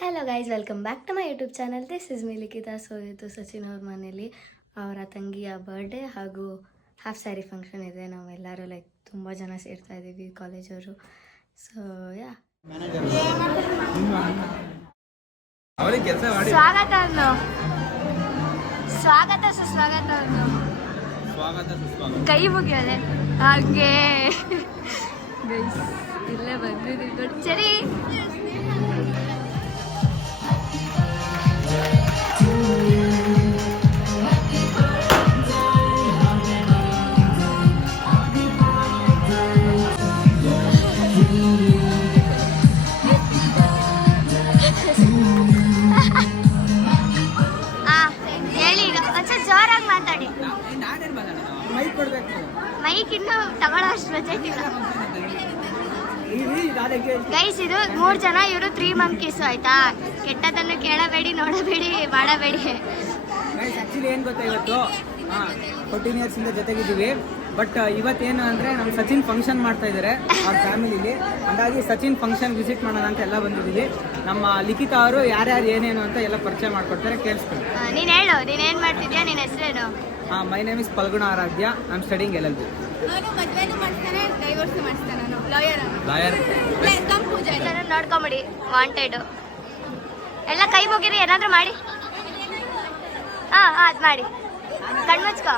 Hello guys, welcome back to my YouTube channel. This is me Likhita. So ಇವತ್ತು ಸಚಿನ್ ಅವ್ರ ಮನೇಲಿ ಅವರ ತಂಗಿಯ ಬರ್ಡೇ ಹಾಗೂ ಹಾಫ್ ಸ್ಯಾರಿ ಫಂಕ್ಷನ್ ಇದೆ. ನಾವೆಲ್ಲರೂ ತುಂಬ ಜನ ಸೇರ್ತಾ ಇದ್ದೀವಿ, ಕಾಲೇಜವರು. ಸೊ ಯಾ ಸ್ವಾಗತ ಸುಸ್ವಾಗತ ಕೈ ಮುಗಿಯೋದೆ ಹಾಗೆ ಗೈಸ್ ಇಲ್ಲೇ ಬಂದಿದ್ದೀವಿ. ಸರಿ ಜೋರಾಗಿ ಮಾತಾಡಿ. ಮೈಕ್ ಇನ್ನು ತಗೊಳ್ಳೋ ಅಷ್ಟು ಬಜೆಟ್ ಇಲ್ಲ ಗೈಸ್. ಇದು 3 ಜನ, ಇವರು 3 ಮಂಕೀಸು. ಆಯ್ತಾ, ಕೆಟ್ಟದನ್ನು ಕೇಳಬೇಡಿ, ನೋಡಬೇಡಿ, ಮಾಡಬೇಡಿ. ಆಕ್ಚುಲಿ ಏನು ಗೊತ್ತಾ, ಇವತ್ತು 14 ಇಯರ್ಸ್ ಇಂದ ಜೊತೆಗಿದ್ದೀವಿ. ಬಟ್ ಇವತ್ತೇನು ಅಂದರೆ ನಮ್ಮ ಸಚಿನ್ ಫಂಕ್ಷನ್ ಮಾಡ್ತಾ ಇದ್ದಾರೆ ಅವ್ರ ಫ್ಯಾಮಿಲಿಲಿ. ಹಾಗಾಗಿ ಸಚಿನ್ ಫಂಕ್ಷನ್ ವಿಸಿಟ್ ಮಾಡೋಣ ಅಂತ ಎಲ್ಲ ಬಂದಿದ್ದೀವಿ. ನಮ್ಮ ಲಿಖಿತಾ ಅವರು ಯಾರ್ಯಾರು ಏನೇನು ಅಂತ ಎಲ್ಲ ಪರಿಚಯ ಮಾಡ್ಕೊಡ್ತಾರೆ, ಕೇಳಿಸ್ಕೊಂಡು. ನೀನು ಹೇಳು, ನೀನೇನು ಮಾಡ್ತಿದ್ಯಾ, ನಿನ್ನ ಹೆಸರೇನು? My name is Phalguna Aradhya. I am studying LLB. ನೋಡ್ಕೊಂಬಿಡಿ, ವಾಂಟೆಡ್. ಎಲ್ಲ ಕೈ ಮುಗಿರಿ, ಏನಾದರೂ ಮಾಡಿ. ಅದು ಮಾಡಿ, ಕಣ್ಮುಚ್ಕೋ.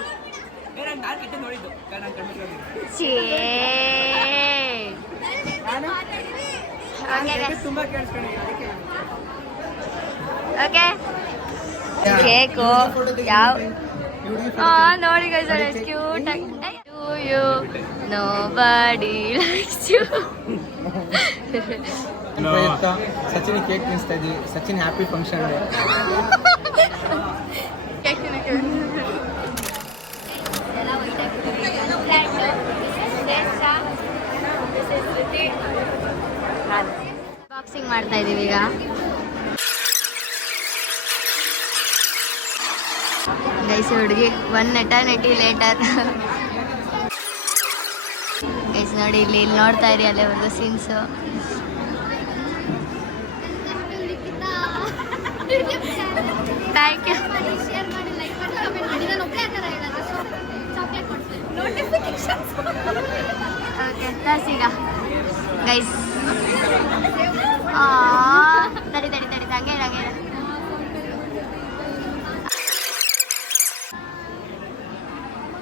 ಓಕೆ, ಕೇಕು ಯಾವ ನೋಡಿ ಗೈಸ್, ಎಷ್ಟು ಕ್ಯೂಟ್ ಆಗಿ. You nobody likes you. Sachin cake ತಿನ್ನಿಸ್ತಾ ಇದ್ದೀವಿ. Sachin happy function day. Boxing ಮಾಡ್ತಾ ಇದೀವಿ ಈಗ. ಗೈಸ್ ಹುಡುಗಿ 1 ಎಟರ್ನಿಟಿ ಲೇಟರ್. ಗೈಸ್ ನೋಡಿ, ಇಲ್ಲಿ ನೋಡ್ತಾ ಇರಿ, ಅಲ್ಲೇ ಒಂದು ಸೀನ್ಸು. Thank you. ಓಕೆ, ತರ್ಸೀಗ ಗೈಸ್. ತಡಿ ಹಂಗೆ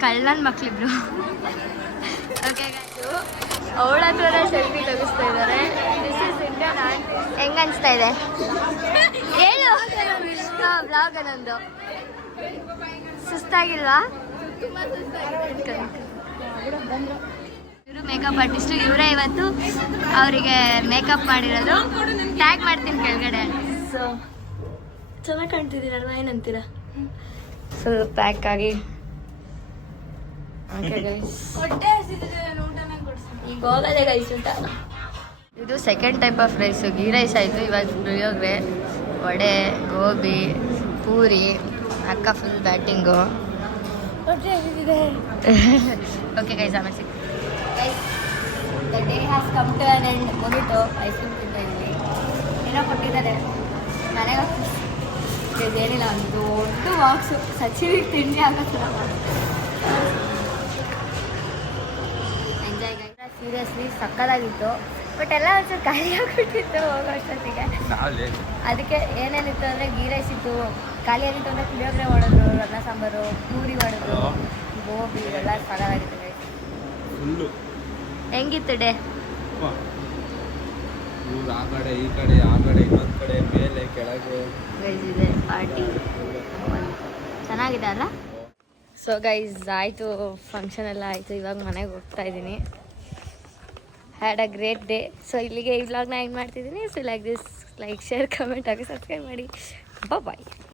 ಕಳ್ಳನ್ ಮಕ್ಳಿಬ್ರು. ಓಕೆ ಗೈಸು, ಅವಳ ಹತ್ರನೇ ಸೆಲ್ಫಿ ತೆಗಿಸ್ತಾ ಇದ್ದಾರೆ. This is Indian art. ಹೆಂಗ ಅನಿಸ್ತಾ ಇದೆ ಹೇಳು. ಬ್ಲಾಗ್ ಅನ್ನೊಂದು ಸುಸ್ತಾಗಿಲ್ವಾ? ಇವರು ಮೇಕಪ್ ಆರ್ಟಿಸ್ಟು, ಇವರೇ ಇವತ್ತು ಅವರಿಗೆ ಮೇಕಪ್ ಮಾಡಿರೋದು. ಟ್ಯಾಗ್ ಮಾಡ್ತೀನಿ ಕೆಳಗಡೆ. ಸೊ ಚೆನ್ನಾಗಿ ಕಾಣ್ತಿದ್ದೀರಲ್ವಾ, ಏನಂತೀರಾ? ಫುಲ್ ಪ್ಯಾಕ್ ಆಗಿ. ಈಗ ಹೋಗದೆ ಗೈಸ್ ಊಟ. ಇದು second type of rice. Ghee rice ಆಯಿತು, ಇವಾಗ ಪುಳಿಯೋಗರೆ, ವಡೆ, ಗೋಬಿ, ಪೂರಿ. ಅಕ್ಕ ಫುಲ್ ಬ್ಯಾಟಿಂಗು. ಓಕೆ ಗೈಸ್, ಆಮೇಲೆ ಸಿಗ್ತೀವಿ. Guys, the day has come to an end. ಮುಗಿತು. ಐಸ್ ಕ್ರೀಮ್ ತಿಂತಾ ಇದ್ವಿ. ಏನೋ ಕೊಟ್ಟಿದ್ದಾರೆ ಮನೆಗೆ. ಏನಿಲ್ಲ, ಒಂದು ದೊಡ್ಡ ಬಾಕ್ಸು. ಸಚಿನಿಗೆ ತಿಂಡಿ ಆಗತ್ತಲ್ಲ. Enjoy guys. ಸೀರಿಯಸ್ಲಿ ಸಕ್ಕದಾಗಿತ್ತು. ಬಟ್ ಎಲ್ಲ ಒಂಚೂರು ಖಾಲಿ ಆಗಿಬಿಟ್ಟಿತ್ತು ಹೋಗೋ ಅಷ್ಟೊತ್ತಿಗೆ. ಅದಕ್ಕೆ ಏನೇನಿತ್ತು ಅಂದರೆ ಗೀ ರೈಸ್ ಇತ್ತು, ಖಾಲಿ ಆಗಿತ್ತು ಅಂದರೆ ಪುಳಿಯೋಗರೆ ಹೊಡೆದ್ರು, ಅನ್ನ ಸಾಂಬಾರು, ಪೂರಿ ಹೊಡೆದ್ರು, ಗೋಬಿ, ಎಲ್ಲ ಸಕ್ಕದಾಗಿತ್ತು ಗೈಸ್. ಹೆಂಗಿತ್ತು ಡೇ? ಆ ಕಡೆ ಈ ಕಡೆ, ಆ ಕಡೆ ಇನ್ನೊಂದು ಕಡೆ, ಮೇಲೆ ಕೆಳಗೆ ಗೈಸ್ ಇದೆ ಪಾರ್ಟಿ. ಚೆನ್ನಾಗಿದೆ ಅಲ್ಲ? ಸೊ ಗೈಸ್, ಆಯಿತು, ಫಂಕ್ಷನ್ ಎಲ್ಲ ಆಯಿತು. ಇವಾಗ ಮನೆಗೆ ಹೋಗ್ತಾ ಇದ್ದೀನಿ. Had a great day. So ಇಲ್ಲಿಗೆ ಈ ವ್ಲಾಗ್ನ ಎಂಡ್ ಮಾಡ್ತಿದ್ದೀನಿ. So like this, like, share, comment ಆಗಿ ಸಬ್ಸ್ಕ್ರೈಬ್ ಮಾಡಿ. ಬಾಯ್.